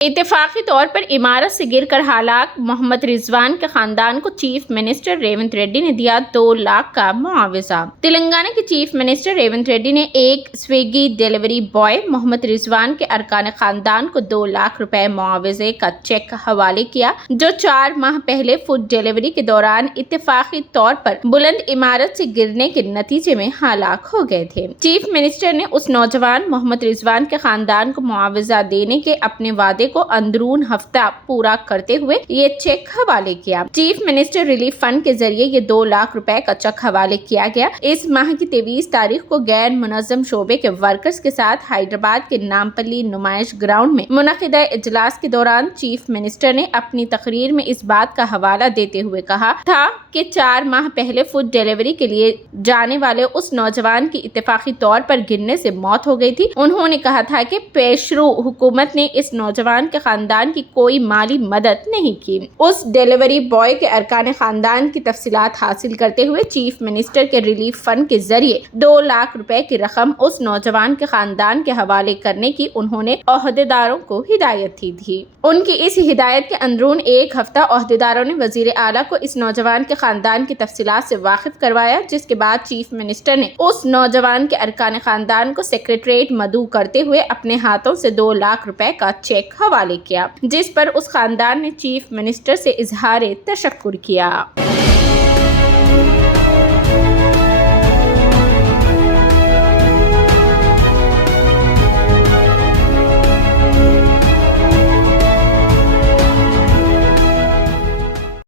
اتفاقی طور پر عمارت سے گر کر ہلاک محمد رضوان کے خاندان کو چیف منسٹر ریونت ریڈی نے دیا 2 لاکھ کا معاوضہ۔ تلنگانہ کے چیف منسٹر ریونت ریڈی نے ایک سویگی ڈیلیوری بوائے محمد رضوان کے ارکان خاندان کو 2 لاکھ روپے معاوضے کا چیک حوالے کیا، جو 4 ماہ پہلے فوڈ ڈیلیوری کے دوران اتفاقی طور پر بلند عمارت سے گرنے کے نتیجے میں ہلاک ہو گئے تھے۔ چیف منسٹر نے اس نوجوان محمد رضوان کے خاندان کو معاوضہ دینے کے اپنے وعدے کو اندرون ہفتہ پورا کرتے ہوئے یہ چیک حوالے کیا۔ چیف منسٹر ریلیف فنڈ کے ذریعے یہ 2 لاکھ روپے کا چیک حوالے کیا گیا۔ اس ماہ کی 23 تاریخ کو غیر منظم شعبے کے ورکرز کے ساتھ حیدرآباد کے نامپلی نمائش گراؤنڈ میں منعقدہ اجلاس کے دوران چیف منسٹر نے اپنی تقریر میں اس بات کا حوالہ دیتے ہوئے کہا تھا کہ 4 ماہ پہلے فوڈ ڈیلیوری کے لیے جانے والے اس نوجوان کی اتفاقی طور پر گرنے سے موت ہو گئی تھی۔ انہوں نے کہا تھا کہ پیشرو حکومت نے اس نوجوان کے خاندان کی کوئی مالی مدد نہیں کی۔ اس ڈیلیوری بوائے کے ارکان خاندان کی تفصیلات حاصل کرتے ہوئے چیف منسٹر کے ریلیف فنڈ کے ذریعے 2 لاکھ روپے کی رقم اس نوجوان کے خاندان کے حوالے کرنے کی انہوں نے عہدیداروں کو ہدایت دی تھی۔ ان کی اس ہدایت کے اندرون ایک ہفتہ عہدیداروں نے وزیر اعلیٰ کو اس نوجوان کے خاندان کی تفصیلات سے واقف کروایا، جس کے بعد چیف منسٹر نے اس نوجوان کے ارکان خاندان کو سیکریٹریٹ مدعو کرتے ہوئے اپنے ہاتھوں سے 2 لاکھ روپے کا چیک حوالے کیا، جس پر اس خاندان نے چیف منسٹر سے اظہار تشکر کیا۔